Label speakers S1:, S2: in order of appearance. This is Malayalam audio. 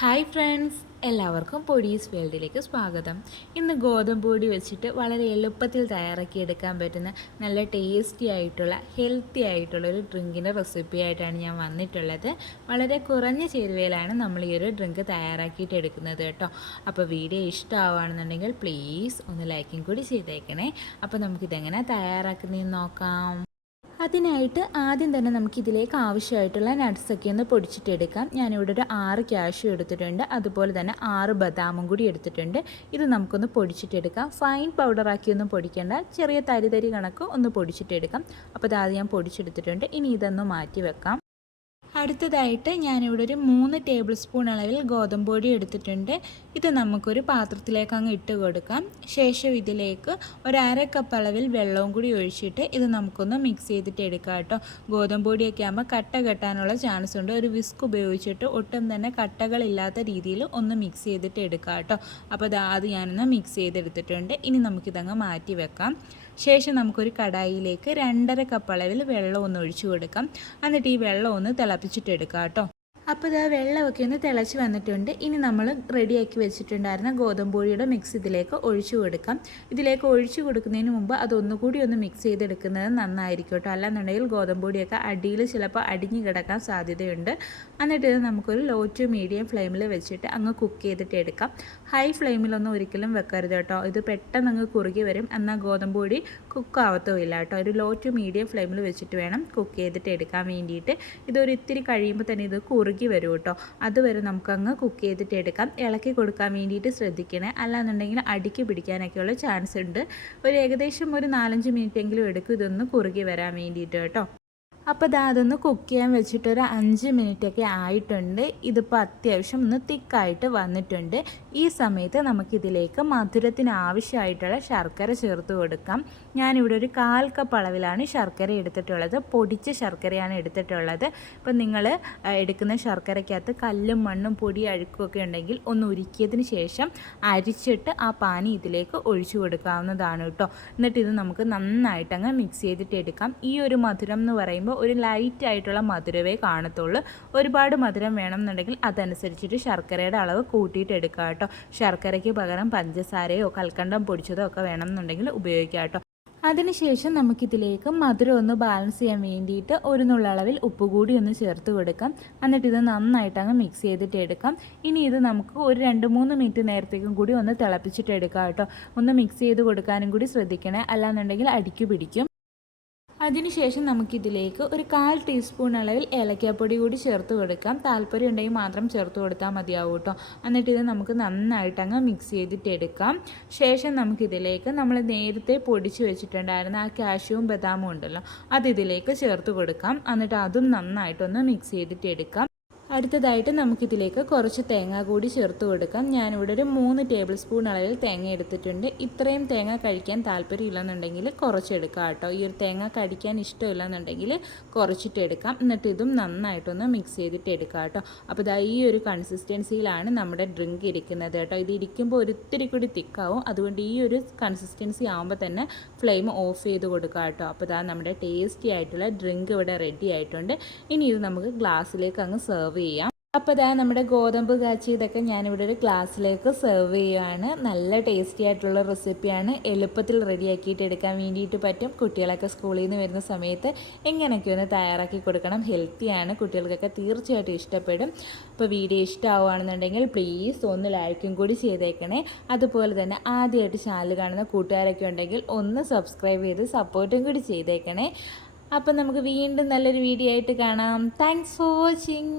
S1: ഹായ് ഫ്രണ്ട്സ് എല്ലാവർക്കും പൊടീസ് വേൾഡിലേക്ക് സ്വാഗതം. ഇന്ന് ഗോതമ്പ് പൊടി വെച്ചിട്ട് വളരെ എളുപ്പത്തിൽ തയ്യാറാക്കി എടുക്കാൻ പറ്റുന്ന നല്ല ടേസ്റ്റി ആയിട്ടുള്ള ഹെൽത്തി ആയിട്ടുള്ള ഒരു ഡ്രിങ്കിന്റെ റെസിപ്പി ആയിട്ടാണ് ഞാൻ വന്നിട്ടുള്ളത്. വളരെ കുറഞ്ഞ ചേരുവയിലാണ് നമ്മൾ ഈ ഒരു ഡ്രിങ്ക് തയ്യാറാക്കിയിട്ട് എടുക്കുന്നത് കേട്ടോ. അപ്പോൾ വീഡിയോ ഇഷ്ടമാവുകയാണെന്നുണ്ടെങ്കിൽ പ്ലീസ് ഒന്ന് ലൈക്കും കൂടി ചെയ്തേക്കണേ. അപ്പോൾ നമുക്കിതെങ്ങനെ തയ്യാറാക്കുന്നതെന്ന് നോക്കാം. അതിനായിട്ട് ആദ്യം തന്നെ നമുക്ക് ഇതിലേക്ക് ആവശ്യമായിട്ടുള്ള നട്ട്സൊക്കെ ഒന്ന് പൊടിച്ചിട്ടെടുക്കാം. ഞാനിവിടെ ഒരു ആറ് കാഷ്യൂ എടുത്തിട്ടുണ്ട്. അതുപോലെ തന്നെ ആറ് ബദാമും കൂടി എടുത്തിട്ടുണ്ട്. ഇത് നമുക്കൊന്ന് പൊടിച്ചിട്ടെടുക്കാം. ഫൈൻ പൗഡറാക്കിയൊന്നും പൊടിക്കേണ്ട. ചെറിയ തരി തരി കണക്ക് ഒന്ന് പൊടിച്ചിട്ടെടുക്കാം. അപ്പോൾ അത് ഞാൻ പൊടിച്ചെടുത്തിട്ടുണ്ട്. ഇനി ഇതൊന്ന് മാറ്റി വെക്കാം അടുത്തതായിട്ട് ഞാനിവിടെ ഒരു മൂന്ന് ടേബിൾ സ്പൂൺ അളവിൽ ഗോതമ്പ് പൊടി എടുത്തിട്ടുണ്ട്. ഇത് നമുക്കൊരു പാത്രത്തിലേക്ക് അങ്ങ് ഇട്ട് കൊടുക്കാം. ശേഷം ഇതിലേക്ക് ഒരു അര കപ്പ് അളവിൽ വെള്ളവും കൂടി ഒഴിച്ചിട്ട് ഇത് നമുക്കൊന്ന് മിക്സ് ചെയ്തിട്ട് എടുക്കാം കേട്ടോ. ഗോതമ്പ് പൊടിയൊക്കെ ആകുമ്പോൾ കട്ട കെട്ടാനുള്ള ചാൻസ് ഉണ്ട്. ഒരു വിസ്ക് ഉപയോഗിച്ചിട്ട് ഒട്ടും തന്നെ കട്ടകളില്ലാത്ത രീതിയിൽ ഒന്ന് മിക്സ് ചെയ്തിട്ട് എടുക്കാം കേട്ടോ. അപ്പോൾ അത് ഞാനൊന്ന് മിക്സ് ചെയ്തെടുത്തിട്ടുണ്ട്. ഇനി നമുക്കിതങ്ങ് മാറ്റി വെക്കാം. ശേഷം നമുക്കൊരു കടായിയിലേക്ക് രണ്ടര കപ്പ് അളവിൽ വെള്ളം ഒന്ന് ഒഴിച്ചു കൊടുക്കാം. എന്നിട്ട് ഈ വെള്ളം ഒന്ന് തിളപ്പിച്ചിട്ടെടുക്കാം കേട്ടോ. അപ്പോൾ ഇതാ വെള്ളമൊക്കെ ഒന്ന് തിളച്ച് വന്നിട്ടുണ്ട്. ഇനി നമ്മൾ റെഡിയാക്കി വെച്ചിട്ടുണ്ടായിരുന്ന ഗോതമ്പൊടിയുടെ മിക്സ് ഇതിലേക്ക് ഒഴിച്ചു കൊടുക്കാം. ഇതിലേക്ക് ഒഴിച്ചു കൊടുക്കുന്നതിന് മുമ്പ് അതൊന്നുകൂടി ഒന്ന് മിക്സ് ചെയ്തെടുക്കുന്നത് നന്നായിരിക്കും കേട്ടോ. അല്ലാന്നുണ്ടെങ്കിൽ ഗോതമ്പൊടിയൊക്കെ അടിയിൽ ചിലപ്പോൾ അടിഞ്ഞു കിടക്കാൻ സാധ്യതയുണ്ട്. എന്നിട്ട് ഇത് നമുക്കൊരു ലോ ടു മീഡിയം ഫ്ലെയിമിൽ വെച്ചിട്ട് അങ്ങ് കുക്ക് ചെയ്തിട്ട് എടുക്കാം. ഹൈ ഫ്ലെയിമിലൊന്നും ഒരിക്കലും വെക്കരുത് കേട്ടോ. ഇത് പെട്ടെന്ന് അങ്ങ് കുറുകി വരും. എന്നാൽ ഗോതമ്പൊടി കുക്ക് ആവത്തുമില്ല കേട്ടോ. ഒരു ലോ ടു മീഡിയം ഫ്ലെയിമിൽ വെച്ചിട്ട് വേണം കുക്ക് ചെയ്തിട്ട് എടുക്കാൻ വേണ്ടിയിട്ട്. ഇതൊരു ഇത്തിരി കഴിയുമ്പോൾ തന്നെ ഇത് കുറുകി കുറുകി വരും കേട്ടോ. അതുവരെ നമുക്കങ്ങ് കുക്ക് ചെയ്തിട്ട് എടുക്കാം. ഇളക്കി കൊടുക്കാൻ വേണ്ടിയിട്ട് ശ്രദ്ധിക്കണേ. അല്ലാന്നുണ്ടെങ്കിൽ അടിക്ക് പിടിക്കാനൊക്കെയുള്ള ചാൻസ് ഉണ്ട്. ഒരു ഏകദേശം ഒരു നാലഞ്ച് മിനിറ്റ് എങ്കിലും എടുക്കും. ഇതൊന്ന് കുറുകി വരാൻ വേണ്ടിയിട്ട് കേട്ടോ. അപ്പോൾ ഇതാ അതൊന്ന് കുക്ക് ചെയ്യാൻ വെച്ചിട്ട് ഒരു അഞ്ച് മിനിറ്റൊക്കെ ആയിട്ടുണ്ട്. ഇതിപ്പോൾ അത്യാവശ്യം ഒന്ന് തിക്കായിട്ട് വന്നിട്ടുണ്ട്. ഈ സമയത്ത് നമുക്കിതിലേക്ക് മധുരത്തിന് ആവശ്യമായിട്ടുള്ള ശർക്കര ചേർത്ത് കൊടുക്കാം. ഞാനിവിടെ ഒരു കാൽ കപ്പ് അളവിലാണ് ശർക്കര എടുത്തിട്ടുള്ളത്. പൊടിച്ച ശർക്കരയാണ് എടുത്തിട്ടുള്ളത്. ഇപ്പം നിങ്ങൾ എടുക്കുന്ന ശർക്കരയ്ക്കകത്ത് കല്ലും മണ്ണും പൊടി അഴുക്കുമൊക്കെ ഉണ്ടെങ്കിൽ ഒന്ന് ഉരുക്കിയതിന് ശേഷം അരിച്ചിട്ട് ആ പാനി ഇതിലേക്ക് ഒഴിച്ചു കൊടുക്കാവുന്നതാണ് കേട്ടോ. എന്നിട്ട് ഇത് നമുക്ക് നന്നായിട്ടങ്ങ് മിക്സ് ചെയ്തിട്ട് എടുക്കാം. ഈ ഒരു മധുരം എന്ന് പറയുമ്പോൾ ഒരു ലൈറ്റ് ആയിട്ടുള്ള മധുരവേ കാണത്തുള്ളൂ. ഒരുപാട് മധുരം വേണം എന്നുണ്ടെങ്കിൽ അതനുസരിച്ചിട്ട് ശർക്കരയുടെ അളവ് കൂട്ടിയിട്ട് എടുക്കുക കേട്ടോ. ശർക്കരയ്ക്ക് പകരം പഞ്ചസാരയോ കൽക്കണ്ടം പൊടിച്ചതോ ഒക്കെ വേണം എന്നുണ്ടെങ്കിൽ ഉപയോഗിക്കാം കേട്ടോ. അതിനുശേഷം നമുക്കിതിലേക്ക് മധുരം ഒന്ന് ബാലൻസ് ചെയ്യാൻ വേണ്ടിയിട്ട് ഒരു നുള്ളളവിൽ ഉപ്പ് കൂടി ഒന്ന് ചേർത്ത് കൊടുക്കാം. എന്നിട്ട് ഇത് നന്നായിട്ട് അങ്ങ് മിക്സ് ചെയ്തിട്ട് എടുക്കാം. ഇനി ഇത് നമുക്ക് ഒരു രണ്ട് മൂന്ന് മിനിറ്റ് നേരത്തേക്കും കൂടി ഒന്ന് തിളപ്പിച്ചിട്ട് എടുക്കാം കേട്ടോ. ഒന്ന് മിക്സ് ചെയ്ത് കൊടുക്കാനും കൂടി ശ്രദ്ധിക്കണേ. അല്ലാന്നുണ്ടെങ്കിൽ അടിക്കു പിടിക്കും. അതിനുശേഷം നമുക്കിതിലേക്ക് ഒരു കാൽ ടീസ്പൂൺ അളവിൽ ഏലക്കാപ്പൊടി കൂടി ചേർത്ത് കൊടുക്കാം. താല്പര്യം ഉണ്ടെങ്കിൽ മാത്രം ചേർത്ത് കൊടുത്താൽ മതിയാവും കേട്ടോ. എന്നിട്ട് ഇത് നമുക്ക് നന്നായിട്ട് അങ്ങ് മിക്സ് ചെയ്തിട്ട് എടുക്കാം ശേഷം നമുക്കിതിലേക്ക് നമ്മൾ നേരത്തെ പൊടിച്ച് വെച്ചിട്ടുണ്ടായിരുന്ന ആ കാഷ്യൂവും ബദാമും ഉണ്ടല്ലോ അത് ഇതിലേക്ക് ചേർത്ത് കൊടുക്കാം. എന്നിട്ട് അതും നന്നായിട്ടൊന്ന് മിക്സ് ചെയ്തിട്ട് എടുക്കാം അടുത്തതായിട്ട് നമുക്കിതിലേക്ക് കുറച്ച് തേങ്ങ കൂടി ചേർത്ത് കൊടുക്കാം. ഞാനിവിടെ ഒരു മൂന്ന് ടേബിൾ സ്പൂൺ അളവിൽ തേങ്ങ എടുത്തിട്ടുണ്ട്. ഇത്രയും തേങ്ങ കഴിക്കാൻ താല്പര്യമില്ലെന്നുണ്ടെങ്കിൽ കുറച്ചെടുക്കാം കേട്ടോ. ഈ ഒരു തേങ്ങ കടിക്കാൻ ഇഷ്ടമില്ലെന്നുണ്ടെങ്കിൽ കുറച്ചിട്ട് എടുക്കാം എന്നിട്ട് ഇതും നന്നായിട്ടൊന്ന് മിക്സ് ചെയ്തിട്ട് എടുക്കാം കേട്ടോ. അപ്പോൾ ഇതാ ഈ ഒരു കൺസിസ്റ്റൻസിയിലാണ് നമ്മുടെ ഡ്രിങ്ക് ഇരിക്കുന്നത് കേട്ടോ. ഇത് ഇരിക്കുമ്പോൾ ഒരിത്തിരി കൂടി തിക്കാവും. അതുകൊണ്ട് ഈ ഒരു കൺസിസ്റ്റൻസി ആകുമ്പോൾ തന്നെ ഫ്ലെയിം ഓഫ് ചെയ്ത് കൊടുക്കാം കേട്ടോ. അപ്പോൾ ഇതാ നമ്മുടെ ടേസ്റ്റി ആയിട്ടുള്ള ഡ്രിങ്ക് ഇവിടെ റെഡി ആയിട്ടുണ്ട്. ഇനി ഇത് നമുക്ക് ഗ്ലാസ്സിലേക്ക് അങ്ങ് സെർവ് ചെയ്യാം. അപ്പോൾ ഇതാ നമ്മുടെ ഗോതമ്പ് കാച്ചി ഇതൊക്കെ ഞാനിവിടെ ഒരു ഗ്ലാസ്സിലേക്ക് സെർവ് ചെയ്യുകയാണ് നല്ല ടേസ്റ്റി ആയിട്ടുള്ള റെസിപ്പിയാണ് എളുപ്പത്തിൽ റെഡിയാക്കിയിട്ട് എടുക്കാൻ വേണ്ടിയിട്ട് പറ്റും. കുട്ടികളൊക്കെ സ്കൂളിൽ നിന്ന് വരുന്ന സമയത്ത് എങ്ങനെയൊക്കെ ഒന്ന് തയ്യാറാക്കി കൊടുക്കണം. ഹെൽത്തിയാണ് കുട്ടികൾക്കൊക്കെ തീർച്ചയായിട്ടും ഇഷ്ടപ്പെടും. അപ്പോൾ വീഡിയോ ഇഷ്ടമാവുകയാണെന്നുണ്ടെങ്കിൽ പ്ലീസ് ഒന്ന് ലൈക്കും കൂടി ചെയ്തേക്കണേ. അതുപോലെ തന്നെ ആദ്യമായിട്ട് ചാനൽ കാണുന്ന കൂട്ടുകാരൊക്കെ ഉണ്ടെങ്കിൽ ഒന്ന് സബ്സ്ക്രൈബ് ചെയ്ത് സപ്പോർട്ടും കൂടി ചെയ്തേക്കണേ. അപ്പം നമുക്ക് വീണ്ടും നല്ലൊരു വീഡിയോ ആയിട്ട് കാണാം. Thanks for watching